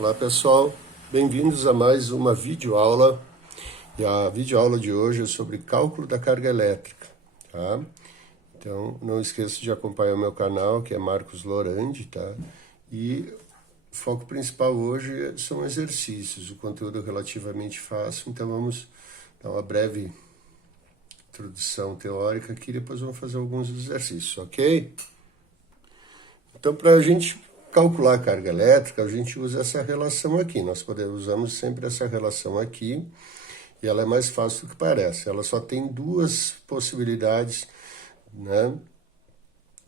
Olá pessoal, bem-vindos a mais uma videoaula. E a videoaula de hoje é sobre cálculo da carga elétrica, tá? Então não esqueça de acompanhar o meu canal, que é Marcos Lorandi, tá? E o foco principal hoje são exercícios, o conteúdo é relativamente fácil, então vamos dar uma breve introdução teórica aqui, depois vamos fazer alguns exercícios, ok? Então, para a gente calcular a carga elétrica, a gente usa essa relação aqui. Nós usamos sempre essa relação aqui, e ela é mais fácil do que parece. Ela só tem duas possibilidades, né,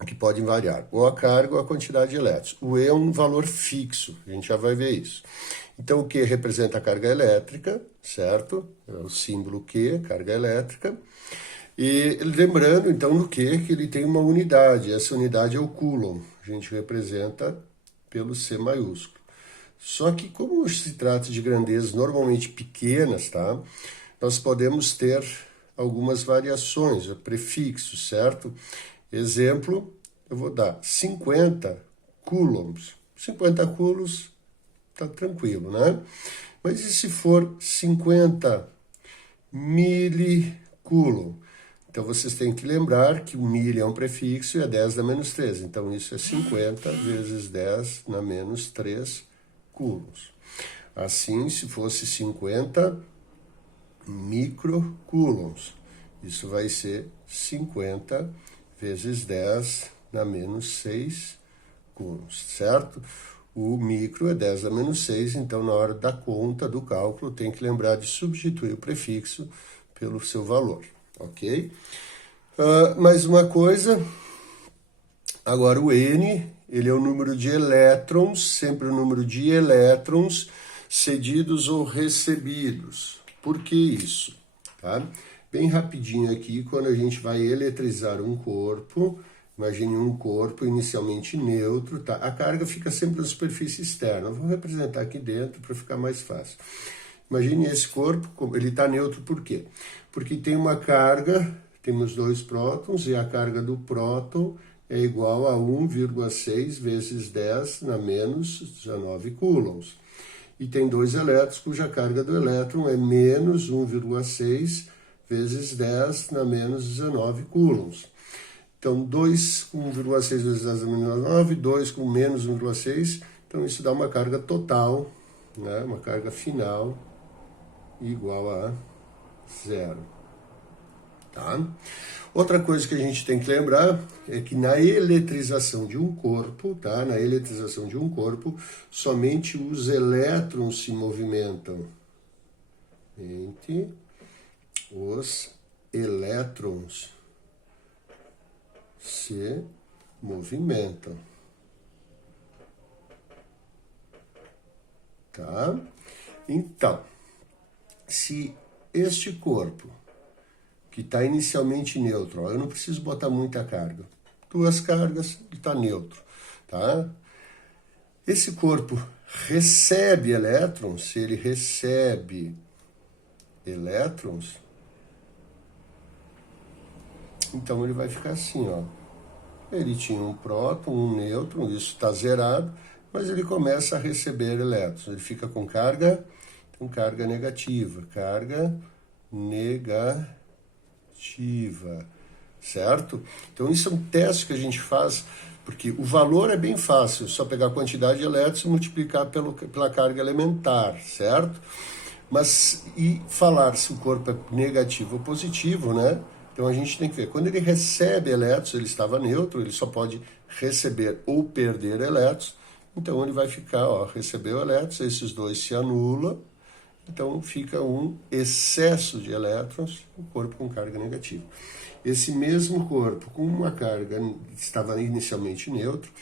que podem variar. Ou a carga ou a quantidade de elétrons. O E é um valor fixo, a gente já vai ver isso. Então, o Q representa a carga elétrica, certo? É o símbolo Q, carga elétrica. E lembrando, então, no Q, que ele tem uma unidade. Essa unidade é o Coulomb. A gente representa pelo C maiúsculo. Só que, como se trata de grandezas normalmente pequenas, tá? Nós podemos ter algumas variações, prefixos, certo? Exemplo, eu vou dar 50 coulombs. 50 coulombs, tá tranquilo, né? Mas e se for 50 milicoulomb? Então, vocês têm que lembrar que o milho é um prefixo e é 10 na menos 3. Então, isso é 50 vezes 10 na menos 3 coulombs. Assim, se fosse 50 microcoulombs, isso vai ser 50 vezes 10 na menos 6 coulombs, certo? O micro é 10 na menos 6, então na hora da conta, do cálculo, tem que lembrar de substituir o prefixo pelo seu valor, ok? Mais uma coisa, agora o N, ele é o número de elétrons, sempre o número de elétrons cedidos ou recebidos. Por que isso? Tá? Bem rapidinho aqui, quando a gente vai eletrizar um corpo, imagine um corpo inicialmente neutro, tá? A carga fica sempre na superfície externa. Eu vou representar aqui dentro para ficar mais fácil. Imagine esse corpo, ele está neutro por quê? Porque tem uma carga, temos dois prótons, e a carga do próton é igual a 1,6 vezes 10 na menos 19 coulombs. E tem dois elétrons, cuja carga do elétron é menos 1,6 vezes 10 na menos 19 coulombs. Então, 2 com 1,6 vezes 10 na menos 19, 2 com menos 1,6, então isso dá uma carga total, né, uma carga final, igual a 0. Tá? Outra coisa que a gente tem que lembrar é que na eletrização de um corpo, tá? Na eletrização de um corpo, somente os elétrons se movimentam. Os elétrons se movimentam. Tá? Então, se este corpo, que está inicialmente neutro, ó, eu não preciso botar muita carga, duas cargas, ele está neutro, tá? Esse corpo recebe elétrons, se ele recebe elétrons, então ele vai ficar assim, ó. Ele tinha um próton, um nêutron, isso está zerado, mas ele começa a receber elétrons, ele fica com carga, então carga negativa, certo? Então, isso é um teste que a gente faz, porque o valor é bem fácil, só pegar a quantidade de elétrons e multiplicar pela carga elementar, certo? Mas, e falar se o corpo é negativo ou positivo, né? Então, a gente tem que ver, quando ele recebe elétrons, ele estava neutro, ele só pode receber ou perder elétrons, então ele vai ficar, ó, recebeu elétrons, esses dois se anulam, então fica um excesso de elétrons, o corpo com carga negativa. Esse mesmo corpo com uma carga que estava inicialmente neutro,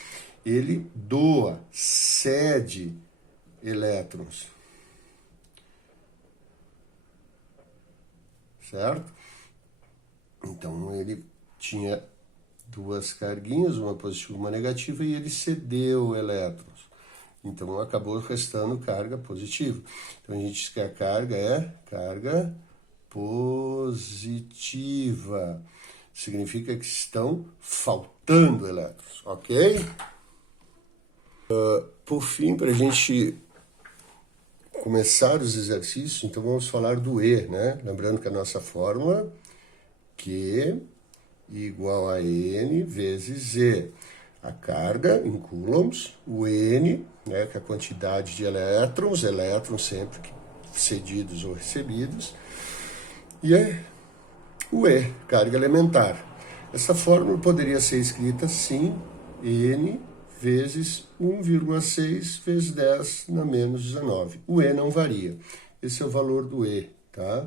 ele doa, cede elétrons. Certo? Então ele tinha duas carguinhas, uma positiva e uma negativa, e ele cedeu elétrons. Então, acabou restando carga positiva. Então, a gente diz que a carga é carga positiva. Significa que estão faltando elétrons, ok? Por fim, para a gente começar os exercícios, então vamos falar do E, né? Lembrando que a nossa fórmula, Q igual a N vezes E. A carga em coulombs, o N, né, que é a quantidade de elétrons sempre cedidos ou recebidos, e o E, carga elementar. Essa fórmula poderia ser escrita assim, N vezes 1,6 vezes 10 na menos 19. O E não varia. Esse é o valor do E, tá?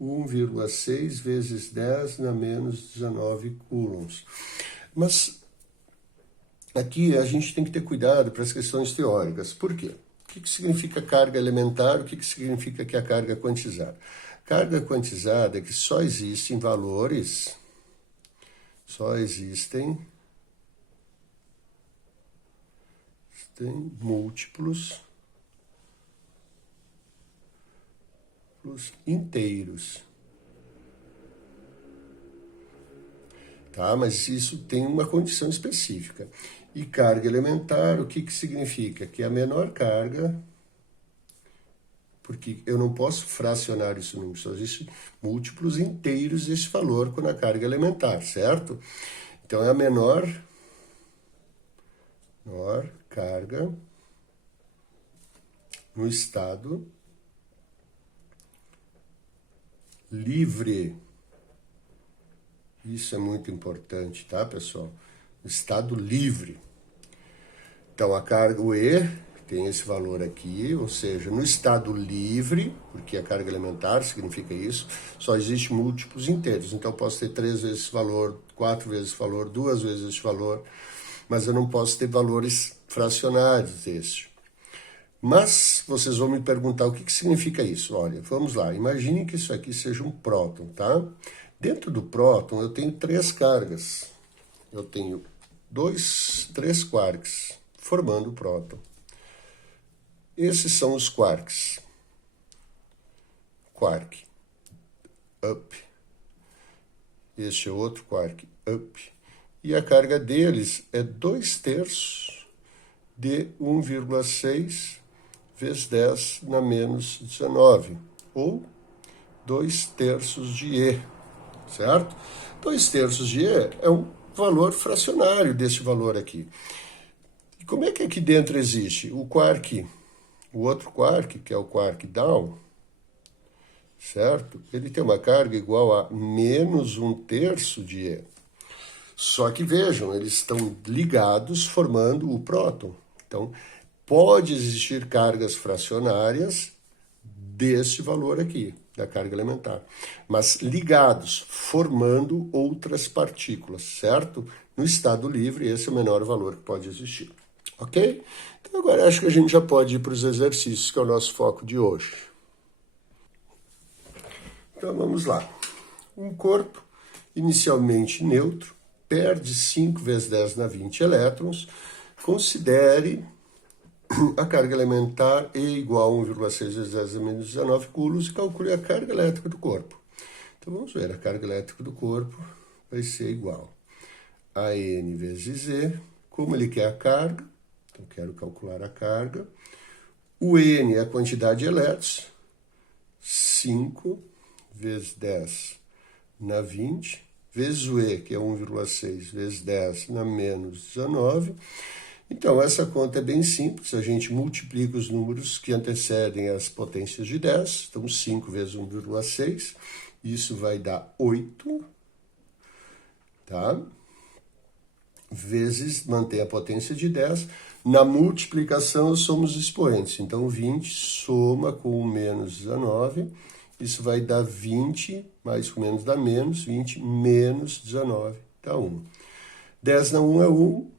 1,6 vezes 10 na menos 19 coulombs. Mas aqui a gente tem que ter cuidado para as questões teóricas. Por quê? O que significa carga elementar? O que significa que a carga quantizada? Carga quantizada é que só existem valores, tem múltiplos inteiros. Tá? Mas isso tem uma condição específica. E carga elementar, o que significa? Que a menor carga, porque eu não posso fracionar isso número, só existem múltiplos inteiros desse valor quando a carga é elementar, certo? Então é a menor carga no estado livre. Isso é muito importante, tá, pessoal? Estado livre. Então, a carga, o E, tem esse valor aqui, ou seja, no estado livre, porque a carga elementar significa isso, só existe múltiplos inteiros. Então, eu posso ter 3 vezes esse valor, 4 vezes esse valor, 2 vezes esse valor, mas eu não posso ter valores fracionários desse. Mas vocês vão me perguntar o que significa isso. Olha, vamos lá. Imagine que isso aqui seja um próton, tá? Dentro do próton eu tenho 3 cargas. Eu tenho 3 quarks formando o próton. Esses são os quarks. Quark up. Este é outro quark up. E a carga deles é 2/3 de 1,6 vezes 10 na menos 19, ou 2/3 de E, certo? 2/3 de E é um valor fracionário desse valor aqui. E como é que aqui dentro existe? O outro quark, que é o quark down, certo? Ele tem uma carga igual a menos 1/3 de E. Só que vejam, eles estão ligados formando o próton. Então, pode existir cargas fracionárias desse valor aqui, da carga elementar, mas ligados, formando outras partículas, certo? No estado livre, esse é o menor valor que pode existir, ok? Então, agora acho que a gente já pode ir para os exercícios, que é o nosso foco de hoje. Então, vamos lá. Um corpo inicialmente neutro perde 5 vezes 10 na 20 elétrons. Considere a carga elementar E igual a 1,6 vezes 10 a menos 19 coulombs e calcule a carga elétrica do corpo. Então, vamos ver, a carga elétrica do corpo vai ser igual a N vezes E. Como ele quer a carga, então quero calcular a carga. O N é a quantidade de elétrons, 5 vezes 10 na 20, vezes o E, que é 1,6 vezes 10 na menos 19. Então, essa conta é bem simples, a gente multiplica os números que antecedem as potências de 10, então 5 vezes 1,6, isso vai dar 8, tá? Vezes, mantém a potência de 10, na multiplicação somos expoentes, então 20 soma com o menos 19, isso vai dar 20, mais com menos dá menos, 20 menos 19, dá 1. 10 na 1 é 1,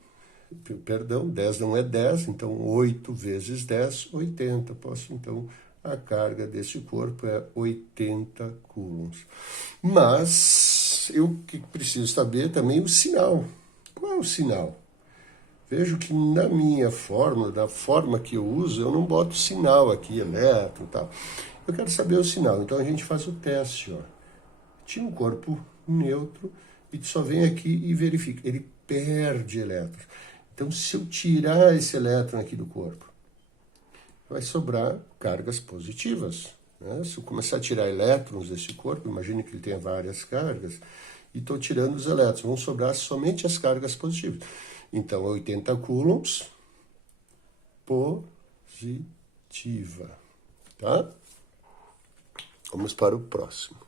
perdão, 10 não é 10, então 8 vezes 10, 80. Posso, então, a carga desse corpo é 80 coulombs. Mas eu preciso saber também o sinal. Qual é o sinal? Vejo que na minha fórmula, da forma que eu uso, eu não boto sinal aqui, elétron e tal. Eu quero saber o sinal, então a gente faz o teste, ó. Tinha um corpo neutro e só vem aqui e verifica. Ele perde elétrons. Então, se eu tirar esse elétron aqui do corpo, vai sobrar cargas positivas. Né? Se eu começar a tirar elétrons desse corpo, imagine que ele tenha várias cargas, e estou tirando os elétrons, vão sobrar somente as cargas positivas. Então, 80 coulombs positiva. Tá? Vamos para o próximo.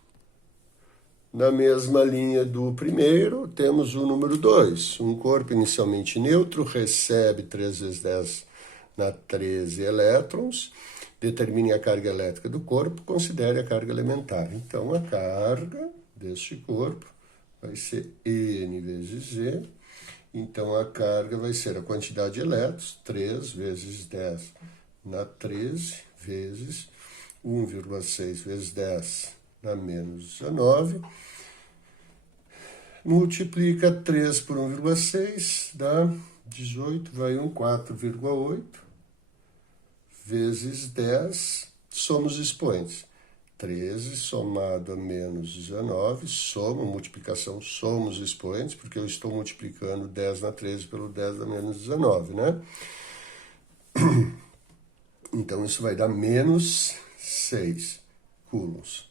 Na mesma linha do primeiro, temos o número 2. Um corpo inicialmente neutro recebe 3 vezes 10 na 13 elétrons. Determine a carga elétrica do corpo, considere a carga elementar. Então, a carga deste corpo vai ser N vezes Z. Então, a carga vai ser a quantidade de elétrons, 3 vezes 10 na 13, vezes 1,6 vezes 10 na menos 19. Multiplica 3 por 1,6, dá 18, vai 4,8, vezes 10, somos expoentes. 13 somado a menos 19, soma, multiplicação, somos expoentes, porque eu estou multiplicando 10 na 13 pelo 10 na menos 19, né? Então, isso vai dar menos 6 coulombs.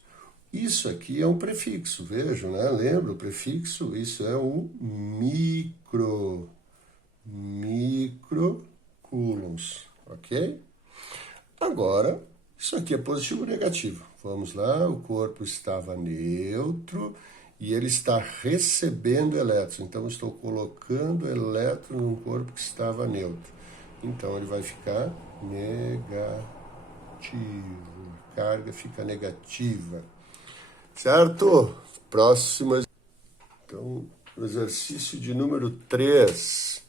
Isso aqui é um prefixo, vejam, né? Lembra o prefixo? Isso é o micro coulombs, ok? Agora, isso aqui é positivo ou negativo? Vamos lá, o corpo estava neutro e ele está recebendo elétrons. Então, eu estou colocando elétrons num corpo que estava neutro. Então, ele vai ficar negativo. A carga fica negativa. Certo? Próximo. Então, o exercício de número 3.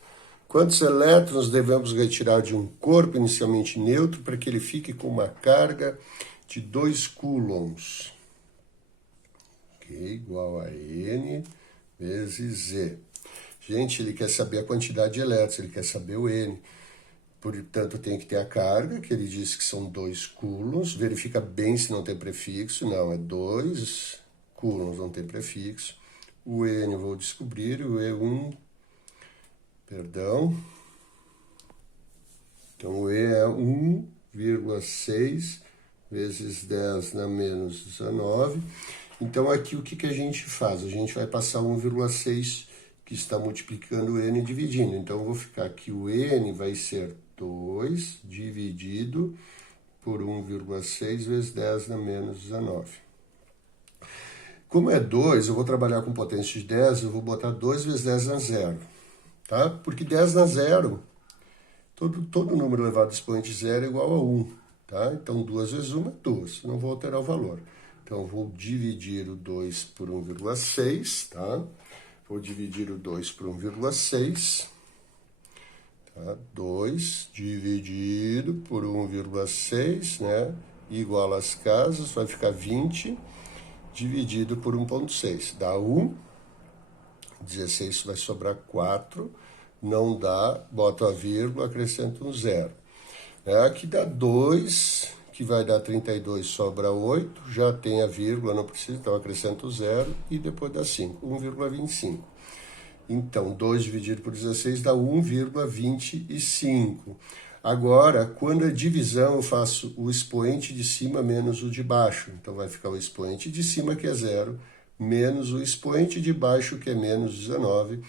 Quantos elétrons devemos retirar de um corpo inicialmente neutro para que ele fique com uma carga de 2 coulombs? Ok, igual a N vezes Z. Gente, ele quer saber a quantidade de elétrons, ele quer saber o N. Portanto, tem que ter a carga, que ele disse que são 2 coulombs. Verifica bem se não tem prefixo. Não, é 2 coulombs, não tem prefixo. O N eu vou descobrir, o E1, perdão. Então, o E é 1,6 vezes 10 na menos 19. Então, aqui o que a gente faz? A gente vai passar 1,6 que está multiplicando o N e dividindo. Então, eu vou ficar aqui, o N vai ser 2 dividido por 1,6 vezes 10 na menos 19. Como é 2, eu vou trabalhar com potência de 10, eu vou botar 2 vezes 10 na zero. Tá? Porque 10 na zero, todo número elevado a expoente zero é igual a 1. Tá? Então, 2 vezes 1 é 2, não vou alterar o valor. Então, eu vou dividir o 2 por 1,6, tá? Vou dividir o 2 por 1,6. Tá? 2 dividido por 1,6, né? Igual às casas, vai ficar 20 dividido por 1,6. Dá 1. 16 vai sobrar 4. Não dá, boto a vírgula, acrescento um zero. Aqui dá 2, que vai dar 32, sobra 8. Já tem a vírgula, não precisa, então acrescento zero. E depois dá 5, 1,25. Então, 2 dividido por 16 dá 1,25. Agora, quando é divisão, eu faço o expoente de cima menos o de baixo. Então, vai ficar o expoente de cima, que é 0, menos o expoente de baixo, que é menos 19.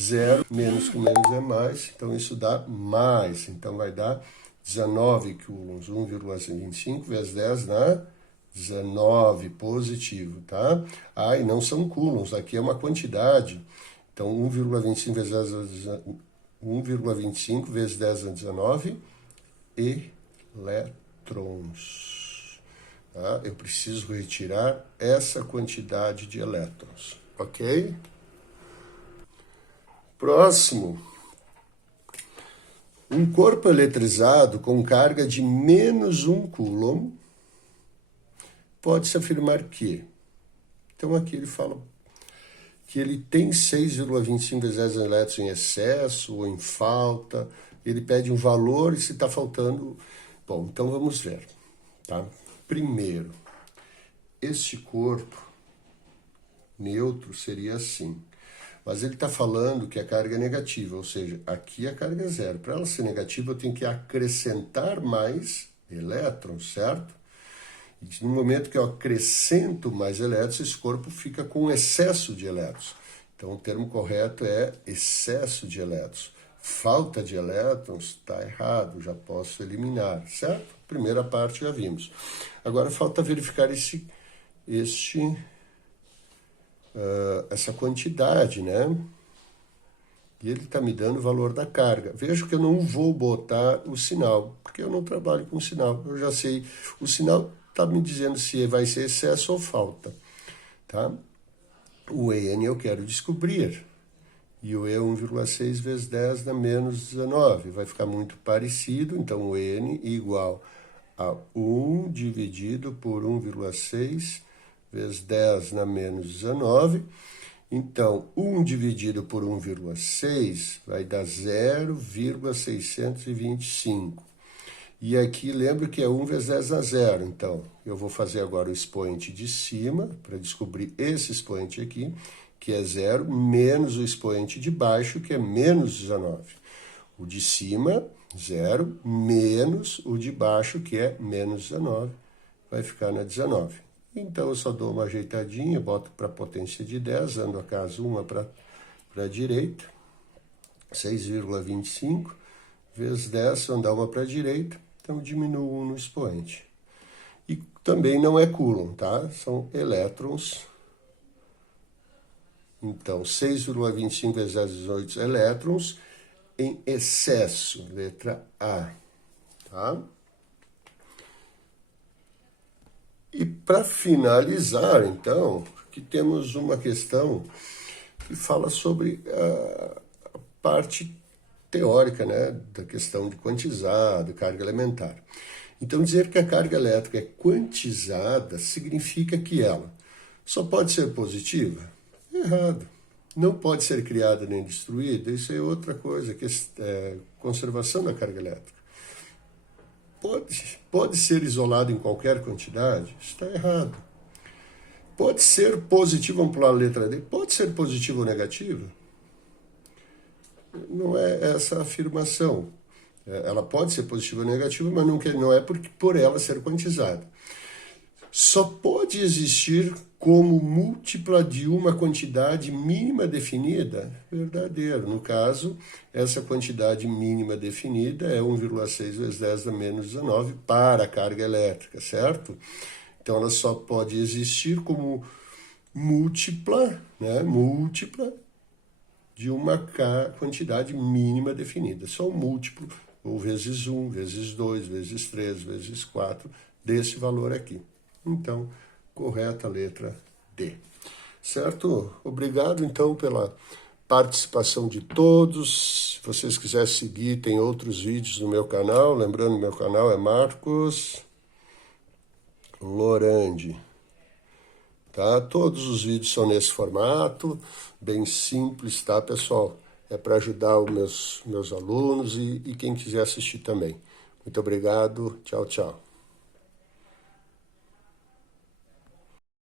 0 menos com menos é mais, então isso dá mais. Então, vai dar 19 coulombs, 1,25 vezes 10 dá 19, positivo, tá? E não são coulombs, aqui é uma quantidade. Então, 1,25 vezes 10 a 1,25 vezes 10 a 19 elétrons. Tá? Eu preciso retirar essa quantidade de elétrons, ok? Próximo. Um corpo eletrizado com carga de menos 1 coulomb pode-se afirmar que... Então, aqui ele fala que ele tem 6,25 vezes 10 elétrons em excesso ou em falta. Ele pede um valor e se está faltando... Bom, então vamos ver. Tá? Primeiro, este corpo neutro seria assim. mas ele está falando que a carga é negativa, ou seja, aqui a carga é zero. Para ela ser negativa, eu tenho que acrescentar mais elétrons, certo? E no momento que eu acrescento mais elétrons, esse corpo fica com excesso de elétrons. Então, o termo correto é excesso de elétrons. Falta de elétrons está errado, já posso eliminar, certo? Primeira parte já vimos. Agora falta verificar essa quantidade, né? E ele está me dando o valor da carga. Veja que eu não vou botar o sinal, porque eu não trabalho com sinal. Eu já sei, o sinal está me dizendo se vai ser excesso ou falta, tá? O EN eu quero descobrir. E o E é 1,6 vezes 10 dá menos 19. Vai ficar muito parecido, então o N igual a 1 dividido por 1,6 vezes 10 na menos 19. Então, 1 dividido por 1,6 vai dar 0,625. E aqui, lembra que é 1 vezes 10 a 0. Então, eu vou fazer agora o expoente de cima, para descobrir esse expoente aqui, que é 0, menos o expoente de baixo, que é menos 19. O de cima, 0, menos o de baixo, que é menos 19, vai ficar na 19. Então, eu só dou uma ajeitadinha, boto para a potência de 10, ando a casa uma para a direita, 6,25, vezes 10, se eu andar uma para a direita, então diminuo 1 no expoente. E também não é Coulomb, tá? São elétrons. Então, 6,25 vezes 10, 18 elétrons em excesso, letra A, tá? E para finalizar, então, aqui temos uma questão que fala sobre a parte teórica, né, da questão de quantizar, da carga elementar. Então, dizer que a carga elétrica é quantizada significa que ela só pode ser positiva? Errado. Não pode ser criada nem destruída? Isso é outra coisa, que é conservação da carga elétrica. Pode ser isolado em qualquer quantidade? Está errado. Pode ser positivo, vamos pular a letra D, pode ser positivo ou negativo? Não é essa a afirmação. Ela pode ser positiva ou negativa, mas não é por ela ser quantizada. Só pode existir como múltipla de uma quantidade mínima definida? Verdadeiro. No caso, essa quantidade mínima definida é 1,6 vezes 10 a menos 19 para a carga elétrica, certo? Então, ela só pode existir como múltipla, né? Múltipla de uma quantidade mínima definida. Só um múltiplo, ou vezes 1, vezes 2, vezes 3, vezes 4, desse valor aqui. Então, correta a letra D. Certo? Obrigado, então, pela participação de todos. Se vocês quiserem seguir, tem outros vídeos no meu canal. Lembrando, meu canal é Marcos Lorandi. Tá? Todos os vídeos são nesse formato, bem simples, tá, pessoal? É para ajudar os meus alunos e quem quiser assistir também. Muito obrigado. Tchau, tchau.